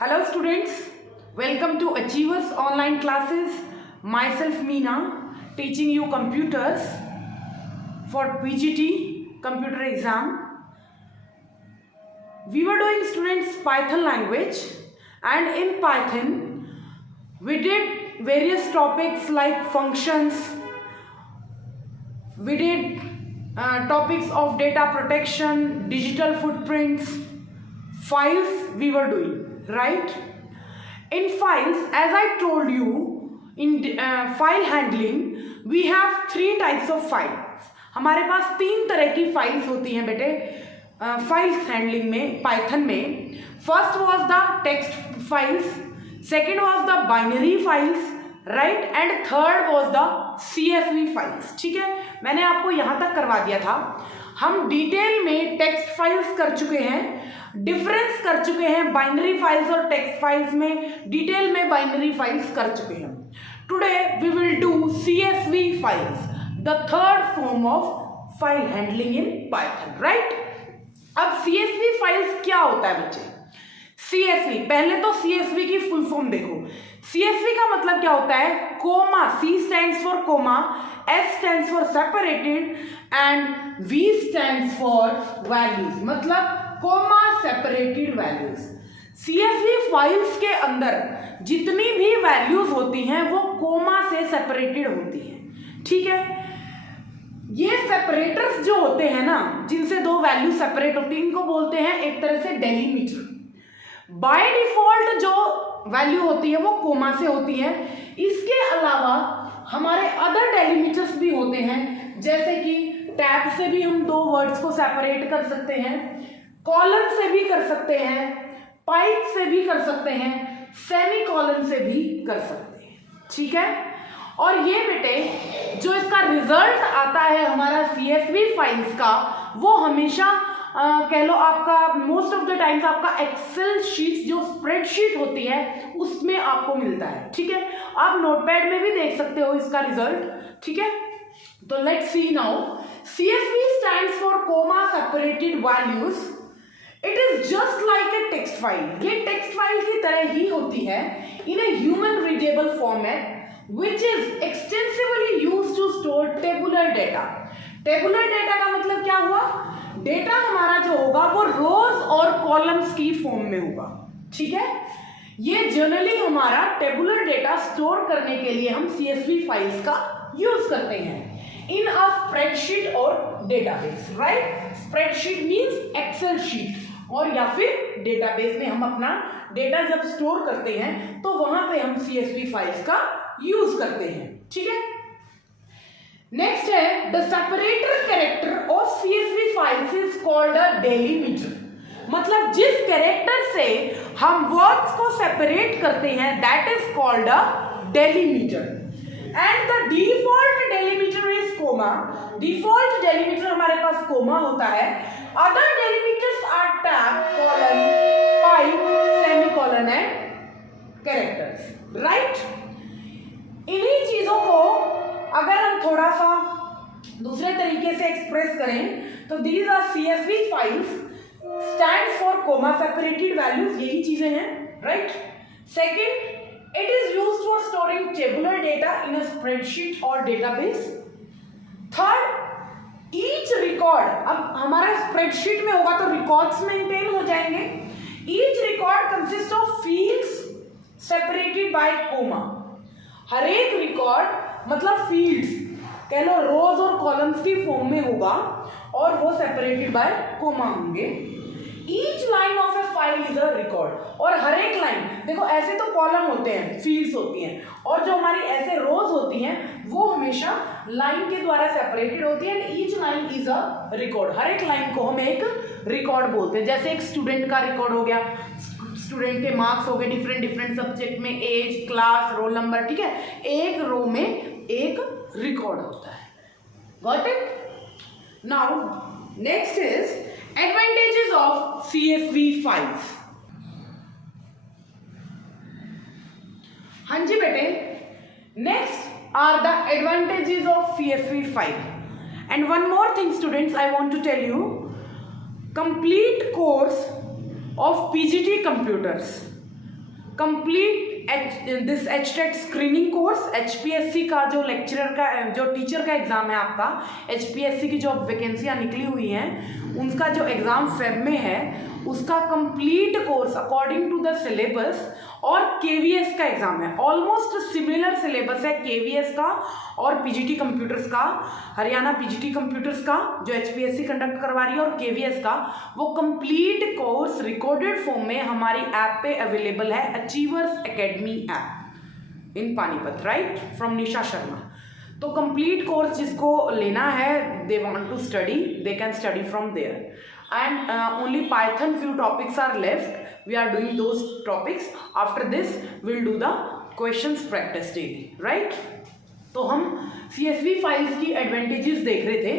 Hello students, welcome to Achievers online classes. Myself Meena, teaching you computers for PGT computer exam. We were doing students Python language, and in Python we did various topics like functions. We did topics of data protection, digital footprints, files we were doing. Right? In files, as I told you, in file handling, we have three types of files. हमारे पास तीन तरह की files होती हैं बेटे files handling में, Python में. First was the text files, second was the binary files, right, and third was the CSV files. ठीक है, मैंने आपको यहाँ तक करवा दिया था. हम डिटेल में टेक्स्ट फाइल्स कर चुके हैं, डिफरेंस कर चुके हैं बाइनरी फाइल्स और टेक्स्ट फाइल्स में, डिटेल में बाइनरी फाइल्स कर चुके हैं. Today we will do CSV files, the third form of file handling in Python. Right, अब CSV फाइल्स क्या होता है बच्चे? CSV, पहले तो CSV की फुल फॉर्म देखो. CSV का मतलब क्या होता है? Comma, C stands for comma, S stands for separated and V stands for values. मतलब coma separated values. CSV files के अंदर जितनी भी वैल्यूज होती हैं वो कोमा से सेपरेटेड होती हैं. ठीक है, ये सेपरेटर्स जो होते हैं ना, जिनसे दो वैल्यू सेपरेट होती है, इनको बोलते हैं एक तरह से डेलीमीटर. बाय डिफॉल्ट जो वैल्यू होती है वो कोमा से होती है. इसके अलावा हमारे अदर डेलीमीटर्स भी होते हैं, जैसे कि टैब से भी हम दो वर्ड्स को सेपरेट कर सकते हैं, कॉलन से भी कर सकते हैं, पाइप से भी कर सकते हैं, सेमी कॉलन से भी कर सकते हैं. ठीक है, और ये बेटे जो इसका रिजल्ट आता है हमारा CSV फाइल्स का, वो हमेशा कह लो आपका मोस्ट ऑफ द टाइम्स आपका एक्सेल शीट जो स्प्रेडशीट होती है उसमें आपको मिलता है. ठीक है, आप नोटपैड में भी देख सकते हो इसका रिजल्ट. ठीक है, तो let's see now. CSV stands for comma separated values. It is just like a text file. ये टेक्स्ट फाइल की तरह ही होती है in a human readable format which is extensively used to store tabular data. Tabular data का मतलब क्या हुआ? Data हमारा जो होगा वो रोज और कॉलम्स की फॉर्म में होगा. ठीक है, ये जनरली हमारा टेबुलर डेटा स्टोर करने के लिए हम CSV फाइल्स का यूज करते हैं इन अ स्प्रेडशीट और database. Right, spreadsheet means Excel sheet, और या फिर डेटाबेस में हम अपना डेटा जब स्टोर करते हैं तो वहां पे हम CSV फाइल्स का यूज करते हैं. ठीक है, नेक्स्ट है the separator character of CSV files is called a delimiter. मतलब जिस कैरेक्टर से हम वर्ड्स को सेपरेट करते हैं that is called a delimiter. And the default delimiter is comma. Default delimiter हमारे पास कोमा होता है. Other delimiters are tab, colon, pipe, semicolon and characters. Right, इन्हीं चीजों को अगर हम थोड़ा सा दूसरे तरीके से एक्सप्रेस करें तो these are CSV files stands for comma separated values. यही चीजें हैं. Right, second, it is used for storing tabular data in a spreadsheet or database. Third, each record, अब हमारा स्प्रेडशीट में होगा तो रिकॉर्ड्स मेंटेन हो जाएंगे. Each record consists of fields separated by comma. हर एक रिकॉर्ड मतलब फील्ड्स कह लो रोज और कॉलम्स की फॉर्म में होगा और वो सेपरेटेड बाय कोमा होंगे. Each line of a file is a record. और हर एक लाइन देखो, ऐसे तो कॉलम होते हैं, फील्ड्स होती हैं, और जो हमारी ऐसे रोज होती हैं वो हमेशा लाइन के द्वारा सेपरेटेड होती है. And each line is a record. हर एक लाइन को हम एक रिकॉर्ड बोलते हैं. जैसे एक स्टूडेंट का रिकॉर्ड हो गया, स्टूडेंट के मार्क्स हो गए डिफरेंट डिफरेंट सब्जेक्ट में, एज, क्लास, रोल नंबर. ठीक है, एक रो में एक रिकॉर्ड होता है. Got it? Now next is advantages of CSV files. हाँ जी बेटे, next are the advantages of CSV file. And one more thing students, I want to tell you, complete course of PGT computers complete this HTET screening course. HPSC का जो lecturer का जो teacher का exam है आपका, HPSC की जो वैकेंसियाँ निकली हुई हैं उनका जो एग्ज़ाम फेब में है उसका complete course according to the syllabus और KVS का एग्ज़ाम है। ऑलमोस्ट सिमिलर सिलेबस है KVS का और PGT कंप्यूटर्स का, हरियाणा PGT कंप्यूटर्स का जो HPSC कंडक्ट करवा रही है, और KVS का। वो कंप्लीट कोर्स रिकॉर्डेड फॉर्म में हमारी ऐप पे अवेलेबल है, achievers academy app in Panipat, right, from Nisha Sharma. तो कंप्लीट कोर्स जिसको लेना है, they want to study, they can study from there, and only Python few topics are left. We are doing those topics. After this we'll do the questions practice daily, right? तो हम CSV files की advantages देख रहे थे।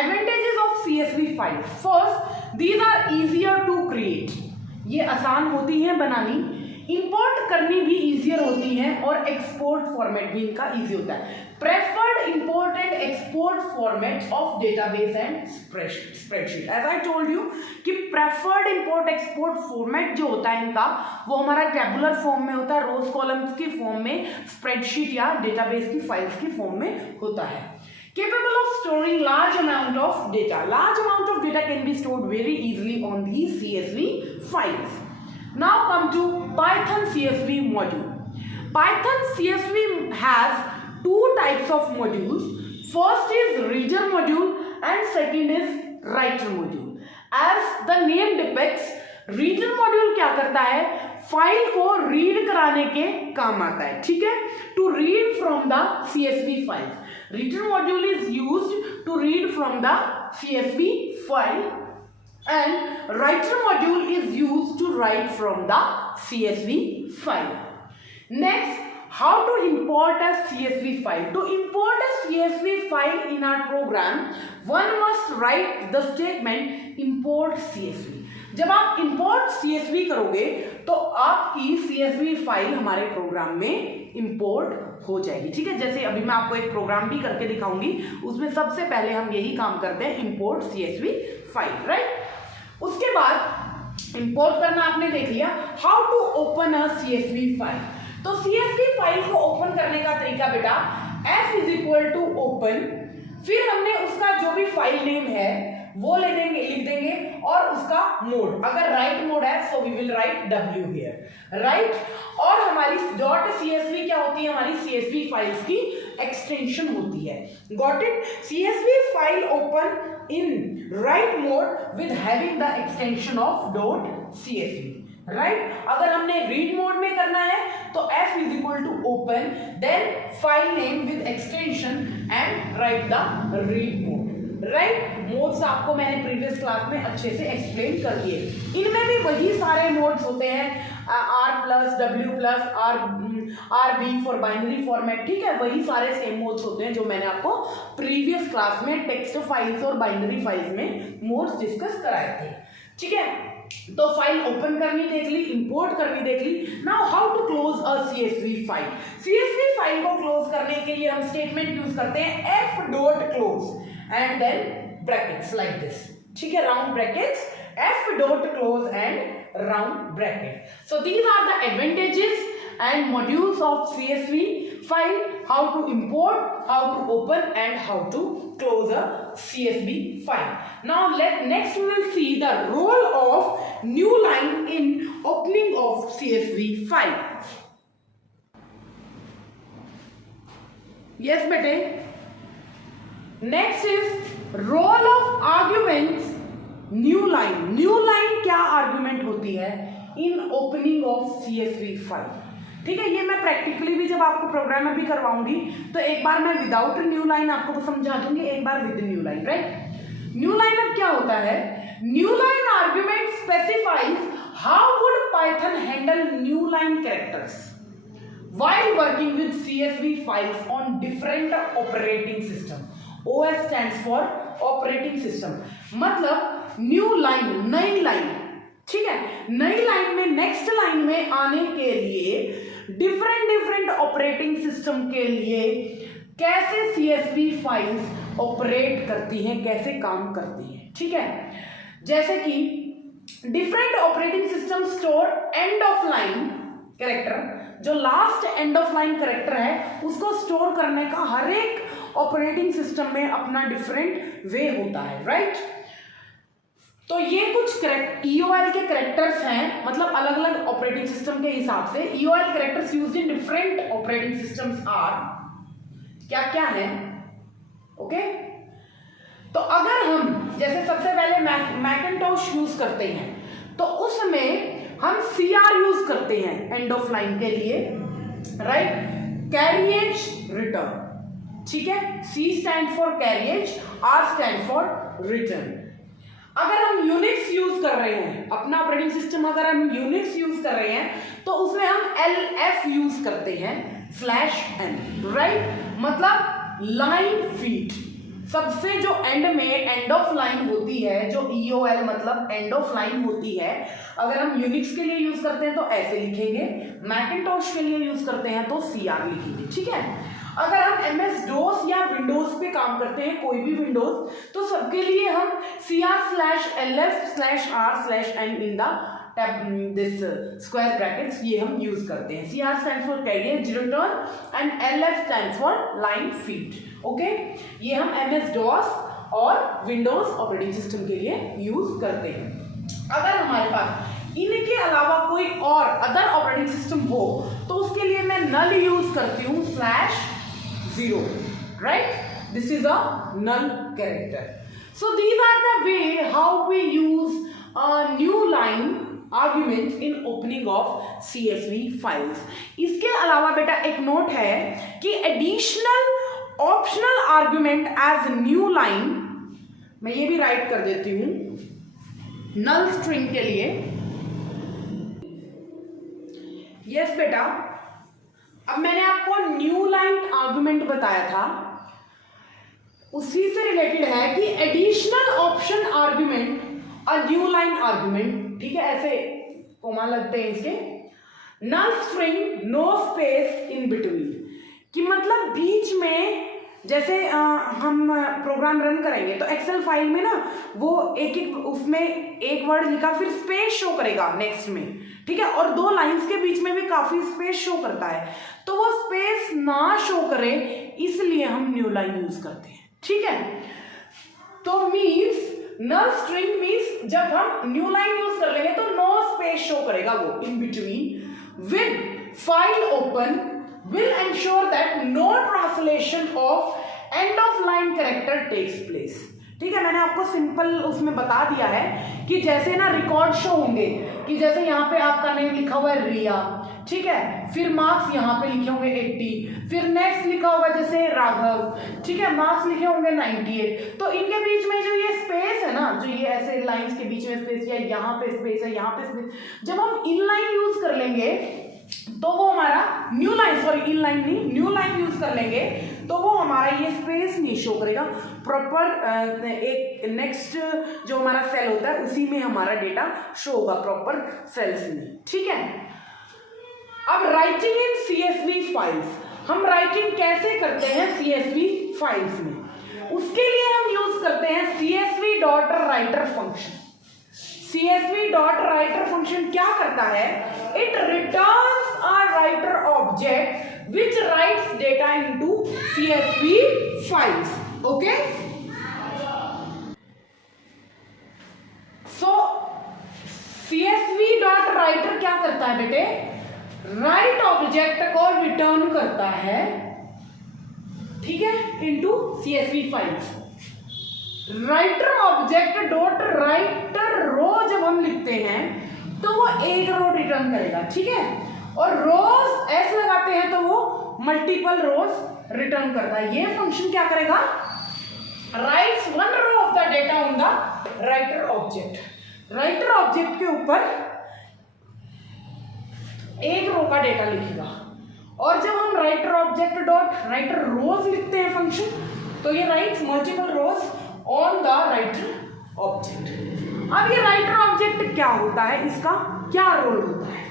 Advantages of CSV files, first, these are easier to create, ये आसान होती हैं बनानी, इंपोर्ट करनी भी ईजियर होती हैं, और एक्सपोर्ट फॉर्मेट भी इनका ईजी होता है। Preferred import and export format of database and spreadsheet. As I told you कि प्रेफर्ड इंपोर्ट एक्सपोर्ट फॉर्मेट जो होता है इनका, वो हमारा टेबुलर फॉर्म में होता है, रोज कॉलम्स की फॉर्म में, स्प्रेडशीट या डेटाबेस की फाइल्स की फॉर्म में होता है। Capable of storing large amount of data. Large amount of data can be stored very easily on these CSV files. Now come to Python CSV module. Python CSV has two types of modules. First is reader module and second is writer module. As the name depicts, reader module क्या करता है, file को read कराने के काम आता है, ठीक है, to read from the CSV file. Reader module is used to read from the CSV file and writer module is used to write from the CSV file. Next, how to import a CSV file. To import a CSV file in our program, one must write the statement import CSV. जब आप import CSV करोगे तो आपकी CSV file हमारे programme में import हो जाएगी, ठीक है। जैसे अभी मैं आपको एक प्रोग्राम भी करके दिखाऊंगी, उसमें सबसे पहले हम यही काम करते हैं, import CSV फाइल, राइट। उसके बाद import करना आपने देख लिया। How to open a CSV file. तो CSV फाइल को ओपन करने का तरीका बेटा, F is equal to open, फिर हमने उसका जो भी फाइल नेम है वो लिख देंगे और उसका मोड, अगर राइट मोड है so we will write W here, right. और हमारी डॉट CSV क्या होती है, हमारी CSV फाइल्स की एक्सटेंशन होती है, got it. CSV file open in write mode with having the extension of dot CSV, right. अगर हमने रीड मोड में करना है तो F is equal to open, then file name with extension and write the read mode, right. Modes आपको मैंने previous class में अच्छे से एक्सप्लेन कर दिए। इनमें भी वही सारे मोड्स होते हैं, R+, W+, RB for binary format, ठीक है, वही सारे सेम मोड्स होते हैं जो मैंने आपको प्रीवियस क्लास में टेक्स्ट फाइल्स और बाइनरी फाइल्स में मोड्स डिस्कस कराए थे, ठीक है। तो फाइल ओपन करनी देख ली, इंपोर्ट करनी देख ली। Now how to close a CSV file. CSV file को क्लोज करने के लिए हम स्टेटमेंट यूज करते हैं F.close and then brackets like this, ठीक है, round brackets, F.close and round bracket. So these are the advantages and modules of CSV file, how to import, how to open and how to close a CSV file. Now next we will see the role of new line in opening of CSV file. Yes bete, next is role of arguments new line. New line क्या argument होती है in opening of CSV file, ठीक है। ये मैं practically भी जब आपको प्रोग्राम में भी करवाऊंगी तो एक बार मैं विदाउट न्यू लाइन आपको समझा दूंगी, एक बार with new line, right. New line अब क्या होता है, new line argument specifies how would Python handle new line characters while working with CSV files on different operating system. OS stands for operating system, मतलब new line, नई line, ठीक है। नई line में, नेक्स्ट लाइन में आने के लिए डिफरेंट ऑपरेटिंग सिस्टम के लिए कैसे CSV फाइल्स ऑपरेट करती हैं, कैसे काम करती हैं, ठीक है। जैसे कि different operating system store end of line character, जो last end of line character है, उसको स्टोर करने का हर एक ऑपरेटिंग सिस्टम में अपना डिफरेंट वे होता है, राइट। तो ये कुछ EOL के कैरेक्टर्स हैं, मतलब अलग अलग ऑपरेटिंग सिस्टम के हिसाब से EOL characters used in different operating systems are क्या क्या है, ओके। तो अगर हम जैसे सबसे पहले मैकिन्टोश यूज करते हैं तो उसमें हम CR यूज करते हैं एंड ऑफ लाइन के लिए, राइट, कैरिएज रिटर्न, ठीक है। C stand for carriage, R stand for return. अगर हम यूनिक्स यूज कर रहे हैं, अपना ऑपरेटिंग सिस्टम अगर हम यूनिक्स यूज कर रहे हैं तो उसमें हम LF यूज करते हैं /N, राइट, मतलब लाइन फीड। सबसे जो एंड में एंड ऑफ लाइन होती है, जो EOL मतलब एंड ऑफ लाइन होती है, अगर हम यूनिक्स के लिए यूज करते हैं तो ऐसे लिखेंगे, मैकिन्टोश के लिए यूज करते हैं तो CR लिखेंगे, ठीक है। अगर हम MS DOS या विंडोज पे काम करते हैं, कोई भी विंडोज, तो सबके लिए हम CR/LF/R/N in the this square brackets ये हम यूज करते हैं। CR stands for carriage return and LF stands for line feed, okay. ये हम MS DOS और विंडोज ऑपरेटिंग सिस्टम के लिए यूज करते हैं। अगर हमारे पास इनके अलावा कोई और अदर ऑपरेटिंग सिस्टम हो तो उसके लिए मैं नल यूज करती हूँ /0, right, this is a null character. So these are the way how we use new line argument in opening of CSV files. इसके अलावा बेटा एक नोट है कि additional optional argument as new line, मैं ये भी राइट कर देती हूं नल स्ट्रिंग के लिए। यस बेटा, अब मैंने आपको न्यू लाइन आर्ग्यूमेंट बताया था, उसी से रिलेटेड है कि एडिशनल ऑप्शन आर्ग्यूमेंट और न्यू लाइन आर्ग्यूमेंट, ठीक है, ऐसे कोमा लगते हैं इसके। Null string no space in between, कि मतलब बीच में जैसे हम प्रोग्राम रन करेंगे तो एक्सेल फाइल में ना वो एक एक उसमें एक वर्ड लिखा फिर स्पेस शो करेगा नेक्स्ट में, ठीक है, और दो लाइंस के बीच में भी काफी स्पेस शो करता है, तो वो स्पेस ना शो करे इसलिए हम न्यू लाइन यूज करते हैं, ठीक है। तो मीन्स नल स्ट्रिंग मीन्स जब हम न्यू लाइन यूज कर लेंगे तो नो स्पेस शो करेगा वो in between. With file open will ensure that no translation of end of line character takes place, ठीक है। मैंने आपको सिंपल उसमें बता दिया है कि जैसे ना रिकॉर्ड शो होंगे कि जैसे यहाँ पे आपका नेम लिखा हुआ है रिया, ठीक है, फिर मार्क्स यहाँ पे लिखे होंगे 80, फिर नेक्स्ट लिखा होगा जैसे राघव, ठीक है, मार्क्स लिखे होंगे 98, तो इनके बीच में जो ये स्पेस है ना, जो ये ऐसे लाइंस के बीच में स्पेस, या यहाँ पे स्पेस है, यहाँ पे स्पेस, जब हम इन लाइन यूज कर लेंगे तो वो हमारा new line, sorry in line नहीं, न्यू लाइन यूज कर लेंगे तो वो हमारा ये स्पेस नहीं शो करेगा प्रॉपर। एक नेक्स्ट जो हमारा सेल होता है उसी में हमारा डेटा शो होगा प्रॉपर सेल्स में, ठीक है। अब राइटिंग इन CSV फाइल्स, हम राइटिंग कैसे करते हैं CSV फाइल्स में, उसके लिए हम यूज करते हैं CSV.writer फंक्शन। CSV.writer फंक्शन क्या करता है, it returns a writer object which rights data into CSV files, okay. So CSV.writer क्या करता है बेटे, राइट ऑब्जेक्ट को रिटर्न करता है, ठीक है, into CSV files. Writer object dot writer row जब हम लिखते हैं तो वो एक रो रिटर्न करेगा, ठीक है, और रोज एस लगाते हैं तो वो मल्टीपल रोज रिटर्न करता है। ये फंक्शन क्या करेगा, writes one row of the data on the writer object, writer object के ऊपर एक रो का डेटा लिखेगा, और जब हम writer object dot writer rows लिखते हैं फंक्शन तो ये writes multiple rows on the writer object. अब ये राइटर ऑब्जेक्ट क्या होता है, इसका क्या रोल होता है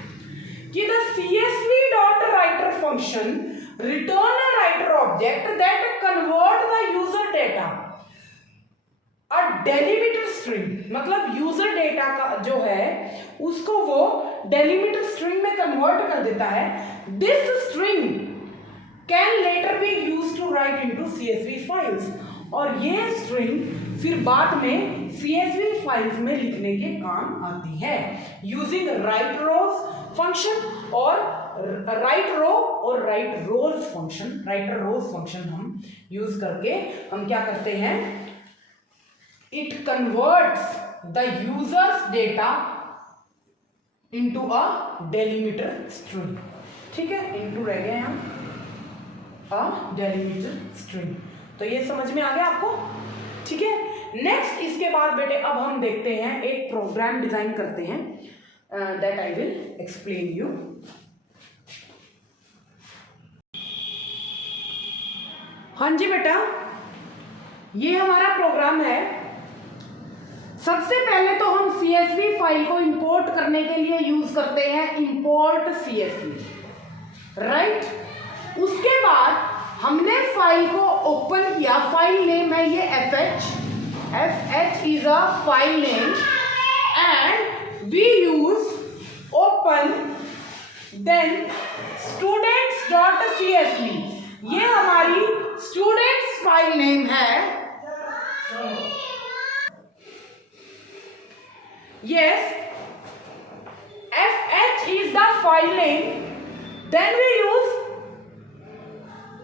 कि the CSV.writer function return a writer object that convert the user data a delimited string, मतलब यूजर डेटा का जो है उसको वो डेलीमीटर स्ट्रिंग में कन्वर्ट कर देता है। This string can later be use to write into CSV files, और ये स्ट्रिंग फिर बाद में CSV फाइल्स में लिखने के काम आती है यूजिंग राइट रोज फंक्शन और राइट रो और राइट रोज फंक्शन। राइट रोज फंक्शन हम यूज करके हम क्या करते हैं, it converts the users data into a delimiter string. ठीक है, इनटू रह गए हम अ डेलीमीटर स्ट्रिंग। तो ये समझ में आ गया आपको? ठीक है, नेक्स्ट इसके बाद बेटे अब हम देखते हैं एक प्रोग्राम डिजाइन करते हैं, that I will explain you. हाँ जी बेटा, ये हमारा प्रोग्राम है। सबसे पहले तो हम CSV फाइल को इंपोर्ट करने के लिए यूज करते हैं इंपोर्ट CSV, राइट। उसके बाद हमने फाइल को ओपन किया, फाइल नेम है ये FH is a file name and we use open then students.csv, ये हमारी स्टूडेंट्स फाइल नेम है। Yes, FH is the file name. Then we use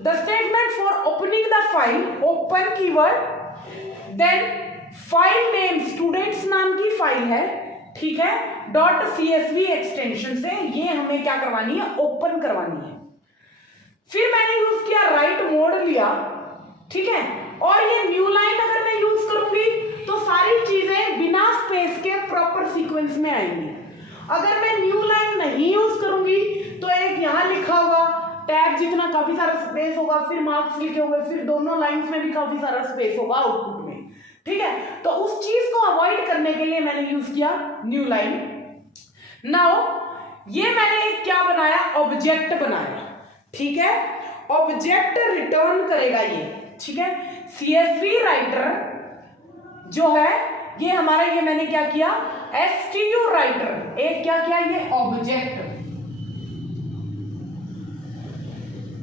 the statement for opening the file, open keyword. Then file name students नाम की file है, ठीक है, .csv extension से ये हमें क्या करवानी है, ओपन करवानी है। फिर मैंने यूज किया राइट मोड लिया, ठीक है, और ये न्यू लाइन अगर मैं यूज करूंगी तो सारी चीजें बिना स्पेस के प्रॉपर सीक्वेंस में आएंगी। अगर मैं न्यू लाइन नहीं यूज करूंगी तो एक यहाँ लिखा होगा टैग जितना काफी सारा स्पेस होगा, फिर मार्क्स लिखे होंगे, फिर दोनों लाइंस में भी काफी सारा स्पेस होगा आउटपुट में, ठीक है। तो उस चीज को अवॉइड करने के लिए मैंने यूज किया न्यू लाइन। नाउ ये मैंने क्या बनाया, ऑब्जेक्ट बनाया, ठीक है, ऑब्जेक्ट रिटर्न करेगा ये, ठीक है। CSV राइटर जो है ये हमारा, ये मैंने क्या किया, STU राइटर एक क्या किया, ये ऑब्जेक्ट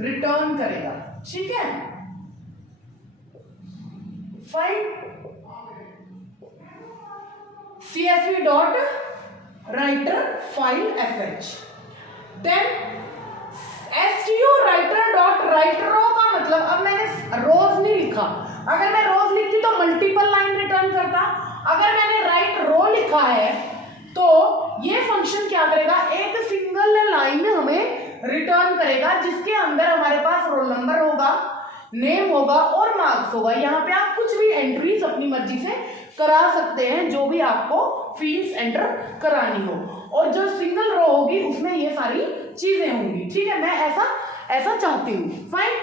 रिटर्न करेगा, ठीक है। File CSV dot writer file FH, then STU writer dot writer row का मतलब, अब मैंने रोज नहीं लिखा, अगर मैं रोज लिखती तो मल्टीपल लाइन रिटर्न करता। अगर मैंने राइट रो लिखा है तो ये फंक्शन क्या करेगा, एक सिंगल लाइन हमें रिटर्न करेगा जिसके अंदर हमारे पास रोल नंबर होगा, नेम होगा और मार्क्स होगा। यहाँ पे आप कुछ भी एंट्रीज अपनी मर्जी से करा सकते हैं, जो भी आपको फील्ड्स एंटर करानी हो, और जो सिंगल रो होगी उसमें ये सारी चीजें होंगी, ठीक है। मैं ऐसा चाहती हूँ, फाइन।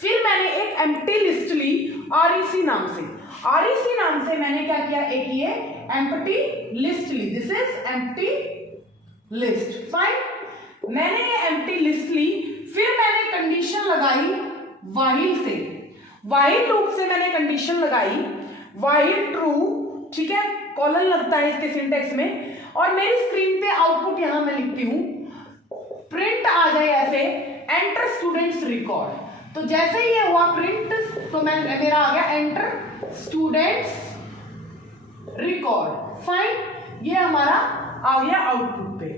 फिर मैंने एक एम्प्टी लिस्ट ली REC नाम से, REC नाम से मैंने क्या किया, एक ये एम्प्टी लिस्ट ली, this is empty list, fine. मैंने ये एम्प्टी लिस्ट ली, फिर मैंने कंडीशन लगाई व्हाइल से, व्हाइल लूप से मैंने कंडीशन लगाई व्हाइल ट्रू, ठीक है, कॉलन लगता है इसके सिंटेक्स में, और मेरी स्क्रीन पे आउटपुट यहां मैं लिखती हूं, प्रिंट आ जाए ऐसे, एंटर स्टूडेंट्स रिकॉर्ड। तो जैसे ही ये हुआ प्रिंट, तो मेरा आ गया एंटर स्टूडेंट्स रिकॉर्ड, फाइन। ये हमारा आ गया आउटपुट पे।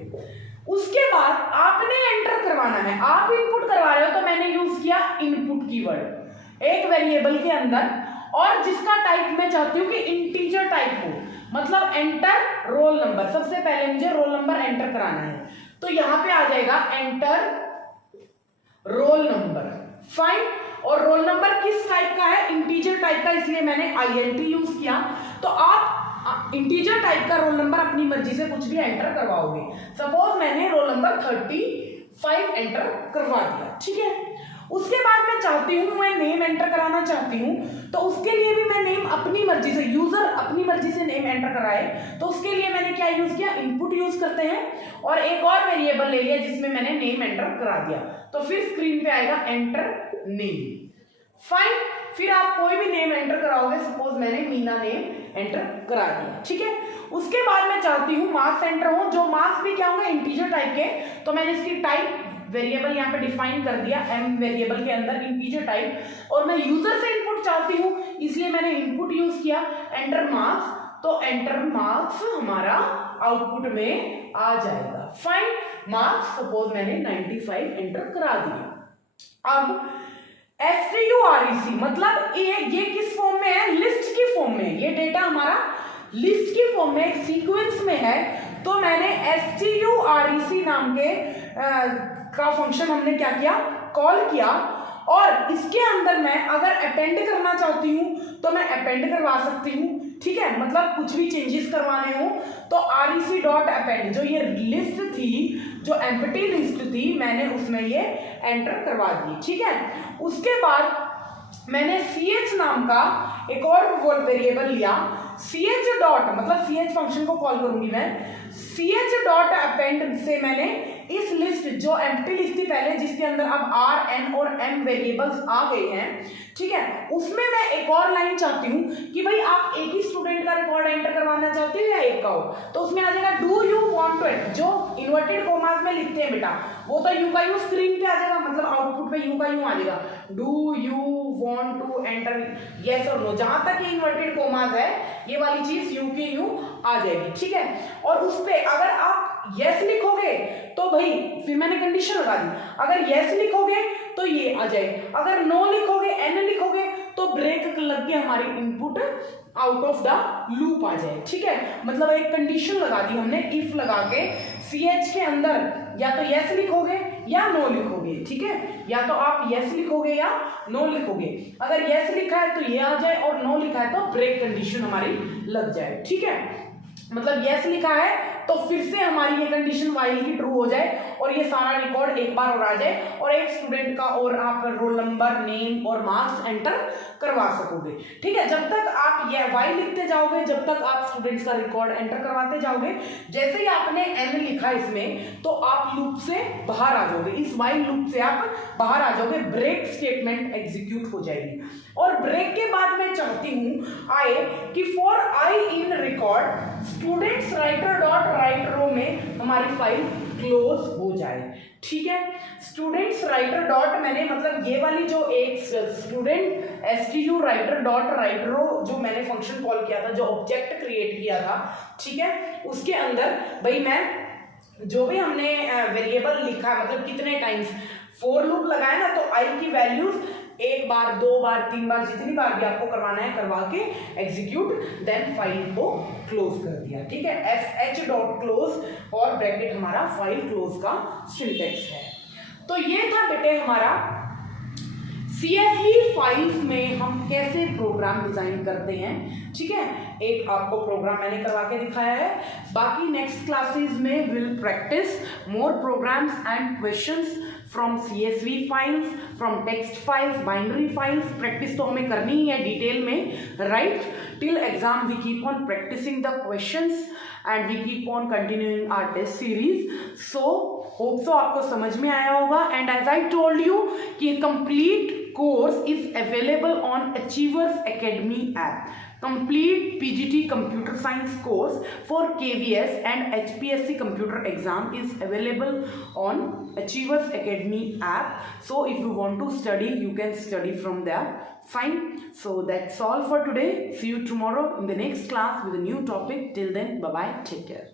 उसके बाद आपने एंटर करवाना है, आप इनपुट करवा रहे हो, तो मैंने यूज किया इनपुट कीवर्ड एक वेरिएबल के अंदर, और जिसका टाइप मैं चाहती हूँ कि इंटीजर टाइप हो, मतलब एंटर रोल नंबर। सबसे पहले मुझे रोल नंबर एंटर कराना है, तो यहां पे आ जाएगा एंटर रोल नंबर, फाइन। और रोल नंबर किस टाइप का है, इंटीजर टाइप का, इसलिए मैंने INT यूज किया। तो आप इंटीजर टाइप का रोल नंबर अपनी मर्जी से कुछ भी एंटर करवाओगे। सपोज मैंने रोल नंबर 35 एंटर करवा दिया, ठीक है। उसके बाद मैं चाहती हूँ, मैं नेम एंटर कराना चाहती हूँ, तो उसके लिए भी मैं नेम अपनी मर्जी से, यूजर अपनी मर्जी से नेम एंटर कराए, तो उसके लिए मैंने क्या यूज किया, इनपुट यूज करते हैं, और एक और वेरिएबल ले लिया जिसमें मैंने नेम एंटर करा दिया। तो फिर स्क्रीन पे आएगा एंटर नेम, फाइन। फिर आप कोई भी नेम एंटर कराओगे, सपोज मैंने मीना नेम एंटर करा दिया। ठीक है, उसके बाद मैं चाहती हूँ मार्क्स एंटर हो, जो मार्क्स भी क्या होंगे इंटीजर टाइप के, तो मैंने इसकी टाइप वेरिएबल यहाँ पे डिफाइन कर दिया एम वेरिएबल के अंदर इंटीजर टाइप, और मैं यूजर से इनपुट चाहती हूँ इसलिए मैंने इनपुट यूज किया एंटर मार्क्स, तो एंटर मार्क्स हमारा आउटपुट में आ जाएगा। फाइन, मार्क्स सपोज मैंने 95 एंटर करा दिया। अब STUREC मतलब ये किस फॉर्म में है, लिस्ट की फॉर्म में, ये डेटा हमारा लिस्ट की फॉर्म में एक सीक्वेंस में है, तो मैंने STUREC नाम के का फंक्शन हमने क्या किया, कॉल किया, और इसके अंदर मैं अगर अपेंड करना चाहती हूँ तो मैं अपेंड करवा सकती हूँ। ठीक है, मतलब कुछ भी चेंजेस करवाने हो तो REC.append, जो ये लिस्ट थी, जो एम्प्टी लिस्ट थी, मैंने उसमें ये एंटर करवा दी। ठीक है, उसके बाद मैंने ch नाम का एक और वेरिएबल लिया, ch डॉट मतलब ch फंक्शन को कॉल करूंगी मैं, ch.append से मैंने इस लिस्ट जो एम्प्टी लिस्ट थी पहले, जिसके अंदर अब R, N और M वेरिएबल्स आ गए हैं, ठीक है, उसमें मैं एक और लाइन चाहती हूँ कि भाई आप एक ही स्टूडेंट का रिकॉर्ड एंटर करवाना चाहते हो या एक का हो, तो उसमें आ जाएगा do you want to enter, जो इन्वर्टेड कॉमास में लिखते हैं बेटा वो तो यू का यू स्क्रीन पे आ जाएगा, मतलब आउटपुट पे यू का यू आ जाएगा, do you want to enter yes और नो, जहां तक ये इन्वर्टेड कॉमास है ये वाली चीज यू की यू आ जाएगी। ठीक है, और उस पे अगर आप यस लिखोगे तो भाई फिर मैंने कंडीशन लगा दी, अगर यस लिखोगे तो ये आ जाए, अगर नो लिखोगे एन लिखोगे तो ब्रेक लग के हमारी input out of the loop आ जाए। ठीक है, मतलब एक कंडीशन लगा दी हमने, इफ लगा के ch के अंदर या तो यस लिखोगे या नो लिखोगे। ठीक है, या तो आप यस लिखोगे या नो लिखोगे, अगर यस लिखा है तो ये आ जाए और नो लिखा है तो ब्रेक कंडीशन हमारी लग जाए। ठीक है, मतलब यस लिखा है तो फिर से हमारी ये कंडीशन वाइल की ट्रू हो जाए और ये सारा रिकॉर्ड एक बार और आ जाए और एक स्टूडेंट का और आप रोल नंबर, नेम और मार्क्स एंटर करवा सकोगे। ठीक है, जब तक आप ये वाइल लिखते जाओगे, जब तक आप स्टूडेंट्स का रिकॉर्ड एंटर करवाते जाओगे, जैसे ही आपने एन लिखा इसमें तो आप लूप से बाहर आ जाओगे, इस वाइल लूप से आप बाहर आ जाओगे, ब्रेक स्टेटमेंट एग्जीक्यूट हो जाएगी। और ब्रेक के बाद मैं चाहती हूं आए कि for I in record students writer dot write row में हमारी फाइल क्लोज हो जाए। ठीक है, स्टूडेंट्स राइटर डॉट मैंने मतलब ये वाली जो एक student STU writer dot write row जो मैंने फंक्शन कॉल किया था, जो ऑब्जेक्ट क्रिएट किया था, ठीक है, उसके अंदर भाई मैं जो भी हमने वेरिएबल लिखा मतलब कितने टाइम्स फॉर लूप लगाया ना, तो आई की वैल्यूज एक बार, दो बार, तीन बार, जितनी बार भी आपको करवाना है करवा के एग्जीक्यूट, देन फाइल को क्लोज कर दिया। ठीक है, fh डॉट क्लोज और ब्रैकेट हमारा फाइल क्लोज का सिंटैक्स है। तो ये था बेटे हमारा CSV फाइल्स में हम कैसे प्रोग्राम डिजाइन करते हैं। ठीक है, एक आपको प्रोग्राम मैंने करवा के दिखाया है, बाकी नेक्स्ट क्लासेस में will practice more programs and questions from CSV files, from text files, binary files. Practice तो हमें करनी ही है डिटेल में, right? Till exam we keep on practicing the questions and we keep on continuing our test series. So hope so आपको समझ में आया होगा। And as I told you कि complete course is available on Achievers Academy app. Complete PGT Computer Science course for KVS and HPSC computer exam is available on Achievers Academy app. So if you want to study, you can study from there. Fine. So that's all for today. See you tomorrow in the next class with a new topic. Till then, bye bye. Take care.